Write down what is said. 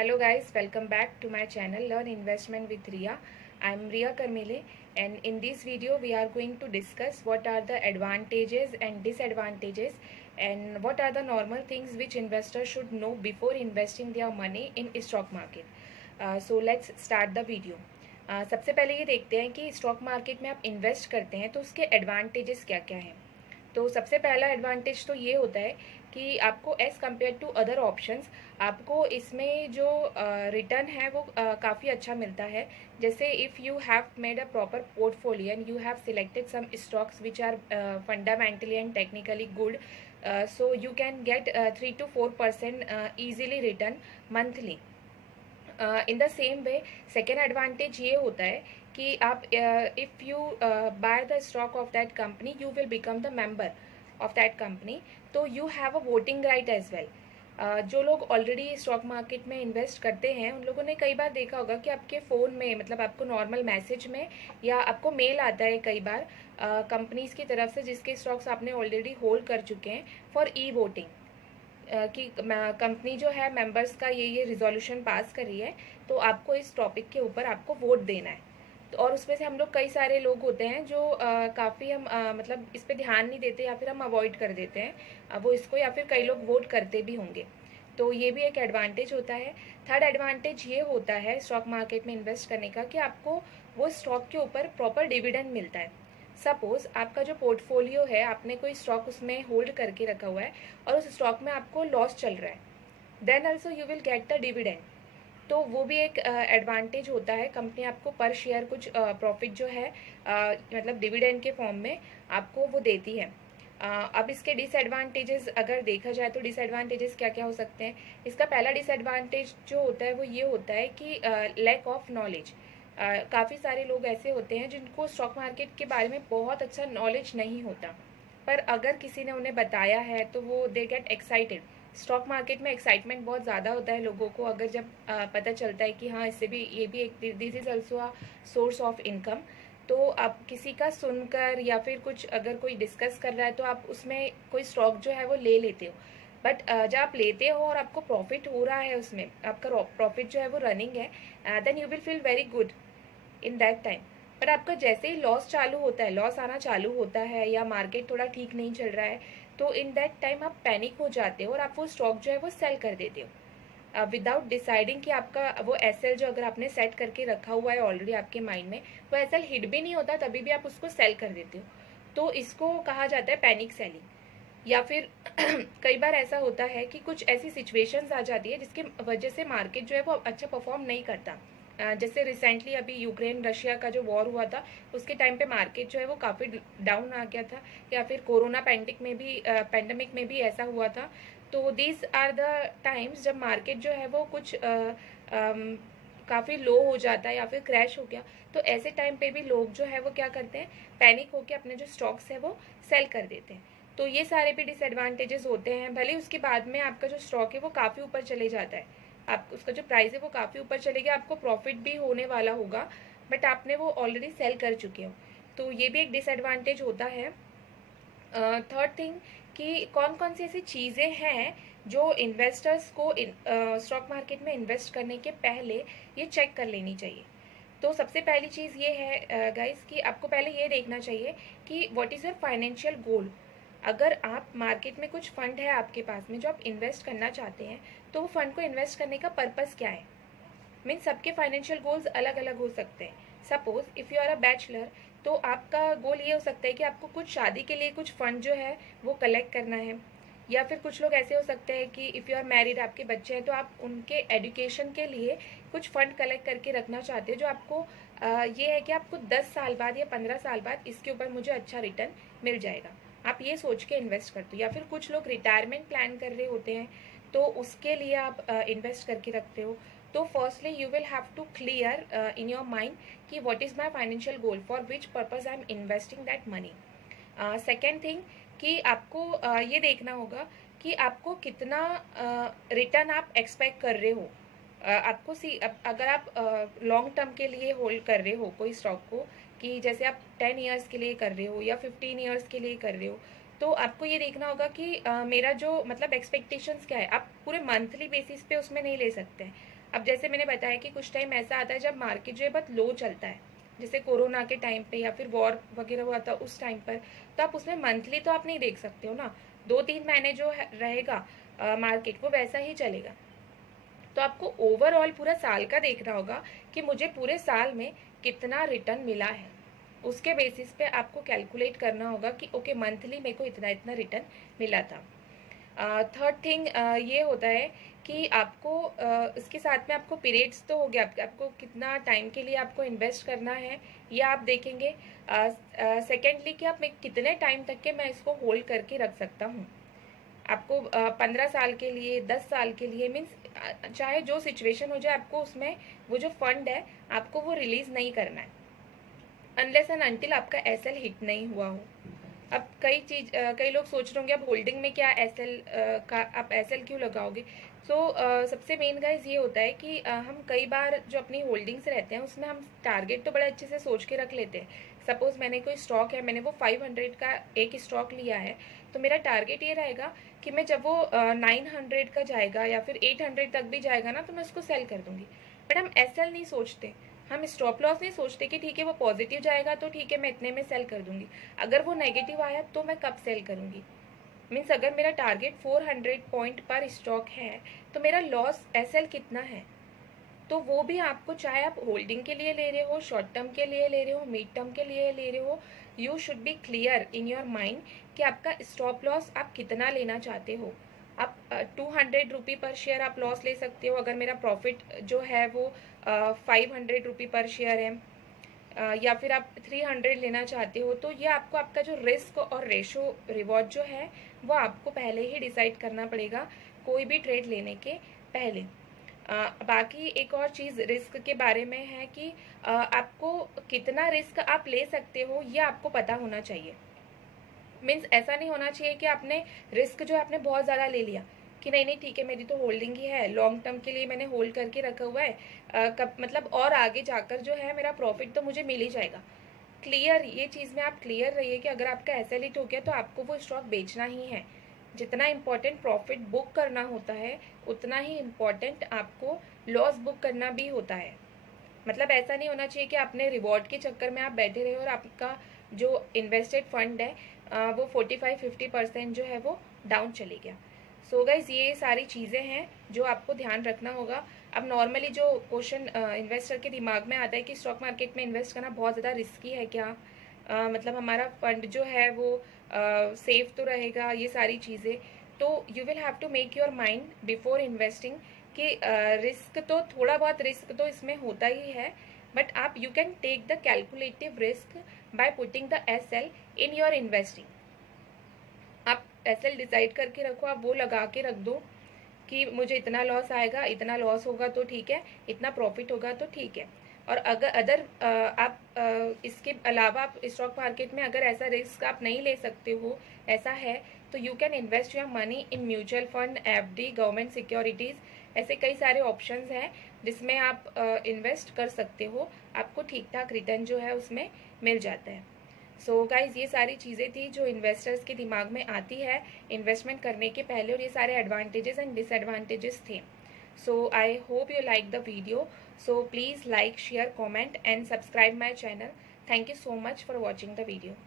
Hello guys, welcome back to my channel Learn Investment with Ria. I am Ria Karmile, and in this video we are going to discuss what are the advantages and disadvantages and what are the normal things which investors should know before investing their money in stock market. So let's start the video. सबसे पहले ये देखते हैं कि stock market में आप invest करते हैं तो उसके एडवांटेजेस क्या क्या हैं। तो सबसे पहला एडवांटेज तो ये होता है कि आपको as compare to other options आपको इसमें जो रिटर्न है वो काफ़ी अच्छा मिलता है। जैसे if you have made a proper portfolio and you have selected some stocks which are fundamentally and technically good, so you can get 3 to 4% easily return monthly. In the same way second advantage ये होता है कि आप if you buy the stock of that company you will become the member of that company, तो you have a voting right as well. जो लोग already stock market में invest करते हैं उन लोगों ने कई बार देखा होगा कि आपके फ़ोन में, मतलब आपको नॉर्मल मैसेज में या आपको मेल आता है कई बार कंपनीज़ की तरफ से जिसके स्टॉक्स आपने ऑलरेडी होल्ड कर चुके हैं फॉर ई वोटिंग, कि कंपनी जो है मेंबर्स का ये रिजोल्यूशन पास करी है तो आपको इस टॉपिक के ऊपर आपको वोट देना है। तो और उसमें से हम लोग कई सारे लोग होते हैं जो काफ़ी हम मतलब इस पे ध्यान नहीं देते या फिर हम अवॉइड कर देते हैं वो इसको, या फिर कई लोग वोट करते भी होंगे। तो ये भी एक एडवांटेज होता है। थर्ड एडवांटेज ये होता है स्टॉक मार्केट में इन्वेस्ट करने का कि आपको वो स्टॉक के ऊपर प्रॉपर डिविडेंड मिलता है। सपोज आपका जो पोर्टफोलियो है, आपने कोई स्टॉक उसमें होल्ड करके रखा हुआ है और उस स्टॉक में आपको लॉस चल रहा है, then also you will get the dividend. तो वो भी एक एडवांटेज होता है। कंपनी आपको पर शेयर कुछ प्रॉफिट जो है मतलब डिविडेंड के फॉर्म में आपको वो देती है। अब इसके डिसएडवांटेजेस अगर देखा जाए तो डिसएडवांटेजेस क्या क्या हो सकते हैं। इसका पहला डिसएडवांटेज जो होता है वो ये होता है कि लैक ऑफ नॉलेज। काफ़ी सारे लोग ऐसे होते हैं जिनको स्टॉक मार्केट के बारे में बहुत अच्छा नॉलेज नहीं होता, पर अगर किसी ने उन्हें बताया है तो वो they get excited. Stock market में एक्साइटमेंट बहुत ज़्यादा होता है लोगों को अगर जब पता चलता है कि हाँ इससे भी ये भी एक this is also a source of income. तो आप किसी का सुनकर या फिर कुछ अगर कोई डिस्कस कर रहा है तो आप उसमें कोई स्टॉक जो है वो ले लेते हो, बट जब आप लेते हो और आपको प्रॉफिट हो रहा है, उसमें आपका प्रॉफिट जो है वो रनिंग है, then you will feel very good in that time. पर आपका जैसे ही लॉस चालू होता है, लॉस आना चालू होता है या मार्केट थोड़ा ठीक नहीं चल रहा है, तो इन दैट टाइम आप पैनिक हो जाते हो और आप वो स्टॉक जो है वो सेल कर देते हो विदाउट डिसाइडिंग कि आपका वो एसएल जो अगर आपने सेट करके रखा हुआ है ऑलरेडी आपके माइंड में, वो एसएल हिट भी नहीं होता तभी भी आप उसको सेल कर देते हो। तो इसको कहा जाता है पैनिक सेलिंग। या फिर कई बार ऐसा होता है कि कुछ ऐसी सिचुएशंस आ जाती है जिसकी वजह से मार्केट जो है वो अच्छा परफॉर्म नहीं करता। जैसे रिसेंटली अभी यूक्रेन रशिया का जो वॉर हुआ था उसके टाइम पे मार्केट जो है वो काफ़ी डाउन आ गया था, या फिर कोरोना पेंडेमिक में भी ऐसा हुआ था। तो दीज आर द टाइम्स जब मार्केट जो है वो कुछ काफ़ी लो हो जाता है या फिर क्रैश हो गया, तो ऐसे टाइम पे भी लोग जो है वो क्या करते हैं, पैनिक होकर अपने जो स्टॉक्स है वो सेल कर देते हैं। तो ये सारे भी डिसएडवांटेजेस होते हैं। भले उसके बाद में आपका जो स्टॉक है वो काफ़ी ऊपर चले जाता है, आप उसका जो प्राइस है वो काफ़ी ऊपर चलेगा, आपको प्रॉफिट भी होने वाला होगा, बट आपने वो ऑलरेडी सेल कर चुके हो। तो ये भी एक डिसएडवांटेज होता है। थर्ड थिंग कि कौन कौन सी ऐसी चीज़ें हैं जो इन्वेस्टर्स को स्टॉक मार्केट में इन्वेस्ट करने के पहले ये चेक कर लेनी चाहिए। तो सबसे पहली चीज़ ये है गाइस कि आपको पहले ये देखना चाहिए कि what is your financial goal. अगर आप मार्केट में कुछ फंड है आपके पास में जो आप इन्वेस्ट करना चाहते हैं, तो वो फंड को इन्वेस्ट करने का पर्पस क्या है। मीन्स सबके फाइनेंशियल गोल्स अलग अलग हो सकते हैं। Suppose if you are a bachelor, तो आपका गोल ये हो सकता है कि आपको कुछ शादी के लिए कुछ फंड जो है वो कलेक्ट करना है। या फिर कुछ लोग ऐसे हो सकते हैं कि इफ़ यू आर मैरिड, आपके बच्चे हैं, तो आप उनके एजुकेशन के लिए कुछ फंड कलेक्ट करके रखना चाहते हो जो आपको ये है कि आपको 10 साल बाद या 15 साल बाद इसके ऊपर मुझे अच्छा रिटर्न मिल जाएगा। आप ये सोच के इन्वेस्ट करते हो। या फिर कुछ लोग रिटायरमेंट प्लान कर रहे होते हैं तो उसके लिए आप इन्वेस्ट करके रखते हो। तो firstly you will have to clear in your mind कि what is my financial goal, for which purpose I am investing that money. Second thing कि आपको ये देखना होगा कि आपको कितना रिटर्न आप एक्सपेक्ट कर रहे हो। आपको अगर आप लॉन्ग टर्म के लिए होल्ड कर रहे हो कोई स्टॉक को, कि जैसे आप 10 ईयर्स के लिए कर रहे हो या 15 ईयर्स के लिए कर रहे हो, तो आपको ये देखना होगा कि मेरा जो मतलब एक्सपेक्टेशंस क्या है। आप पूरे मंथली बेसिस पे उसमें नहीं ले सकते हैं, अब जैसे मैंने बताया कि कुछ टाइम ऐसा आता है जब मार्केट जो है बहुत लो चलता है, जैसे कोरोना के टाइम पे या फिर वॉर वगैरह हुआ था उस टाइम पर, तो आप उसमें मंथली तो आप नहीं देख सकते हो ना, 2-3 महीने जो रहेगा मार्केट वो वैसा ही चलेगा। तो आपको ओवरऑल पूरा साल का देखना होगा कि मुझे पूरे साल में कितना रिटर्न मिला है। उसके बेसिस पे आपको कैलकुलेट करना होगा कि ओके मंथली मेरे को इतना इतना रिटर्न मिला था। थर्ड थिंग ये होता है कि आपको इसके साथ में आपको पीरियड्स तो हो गया, आपको कितना टाइम के लिए आपको इन्वेस्ट करना है ये आप देखेंगे। सेकेंडली कि आप कितने टाइम तक के मैं इसको होल्ड करके रख सकता हूँ। आपको 15 साल के लिए, 10 साल के लिए, मीन्स चाहे जो सिचुएशन हो जाए, आपको उसमें वो जो फंड है आपको वो रिलीज नहीं करना है अनलेस एंड अनटिल आपका एसएल हिट नहीं हुआ हो। अब कई लोग सोच रहे होंगे अब होल्डिंग में क्या एसएल का आप एसएल क्यों लगाओगे। सो सबसे मेन गाइज ये होता है कि हम कई बार जो अपनी होल्डिंग्स रहते हैं उसमें हम टारगेट तो बड़े अच्छे से सोच के रख लेते हैं। सपोज मैंने कोई स्टॉक है, मैंने वो 500 का एक स्टॉक लिया है, तो मेरा टारगेट ये रहेगा कि मैं जब वो 900 का जाएगा या फिर 800 तक भी जाएगा ना, तो मैं उसको सेल कर दूंगी। बट हम एसएल नहीं सोचते, हम स्टॉप लॉस नहीं सोचते कि ठीक है वो पॉजिटिव जाएगा तो ठीक है मैं इतने में सेल कर दूंगी, अगर वो नेगेटिव आया तो मैं कब सेल करूंगी। मीन्स अगर मेरा टारगेट 400 पॉइंट पर स्टॉक है तो मेरा लॉस एसएल कितना है, तो वो भी आपको, चाहे आप होल्डिंग के लिए ले रहे हो, शॉर्ट टर्म के लिए ले रहे हो, मिड टर्म के लिए ले रहे हो, you should be clear in your mind कि आपका स्टॉप लॉस आप कितना लेना चाहते हो। आप 200 रुपी पर शेयर आप लॉस ले सकते हो अगर मेरा प्रॉफिट जो है वो 500 रुपी पर शेयर है, या फिर आप 300 लेना चाहते हो, तो ये आपको आपका जो रिस्क और रेशो रिवॉर्ड जो है वो आपको पहले ही डिसाइड करना पड़ेगा कोई भी ट्रेड लेने के पहले। बाकी एक और चीज़ रिस्क के बारे में है कि आपको कितना रिस्क आप ले सकते हो ये आपको पता होना चाहिए। मीन्स ऐसा नहीं होना चाहिए कि आपने रिस्क जो है आपने बहुत ज़्यादा ले लिया कि नहीं नहीं ठीक है मेरी तो होल्डिंग ही है, लॉन्ग टर्म के लिए मैंने होल्ड करके रखा हुआ है, कब मतलब और आगे जाकर जो है मेरा प्रॉफिट तो मुझे मिल ही जाएगा। क्लियर ये चीज़ में आप क्लियर रहिए कि अगर आपका एसएल हिट हो गया तो आपको वो स्टॉक बेचना ही है। जितना इम्पोर्टेंट प्रॉफिट बुक करना होता है उतना ही इम्पोर्टेंट आपको लॉस बुक करना भी होता है। मतलब ऐसा नहीं होना चाहिए कि आपने रिवॉर्ड के चक्कर में आप बैठे रहे और आपका जो इन्वेस्टेड फंड है वो 45-50% जो है वो डाउन चले गया। सो गाइज ये सारी चीज़ें हैं जो आपको ध्यान रखना होगा। अब नॉर्मली जो क्वेश्चन इन्वेस्टर के दिमाग में आता है कि स्टॉक मार्केट में इन्वेस्ट करना बहुत ज़्यादा रिस्की है क्या, मतलब हमारा फंड जो है वो सेफ तो रहेगा, ये सारी चीज़ें, तो you will have to make your mind before investing कि रिस्क तो थोड़ा बहुत रिस्क तो इसमें होता ही है, बट आप you can take the calculative risk by putting the SL in your investing. आप एसएल डिसाइड करके रखो, आप वो लगा के रख दो कि मुझे इतना लॉस आएगा, इतना लॉस होगा तो ठीक है, इतना प्रॉफिट होगा तो ठीक है। और अगर आप इसके अलावा आप स्टॉक मार्केट में अगर ऐसा रिस्क आप नहीं ले सकते हो, ऐसा है, तो you can invest your money in mutual fund, FD, government securities, ऐसे कई सारे ऑप्शंस हैं जिसमें आप इन्वेस्ट कर सकते हो, आपको ठीक ठाक रिटर्न जो है उसमें मिल जाता है। सो गाइज ये सारी चीज़ें थी जो इन्वेस्टर्स के दिमाग में आती है इन्वेस्टमेंट करने के पहले, और ये सारे एडवांटेजेस एंड डिसएडवांटेजेस थे। So I hope you like the video. So please like, share, comment and subscribe my channel. Thank you so much for watching the video.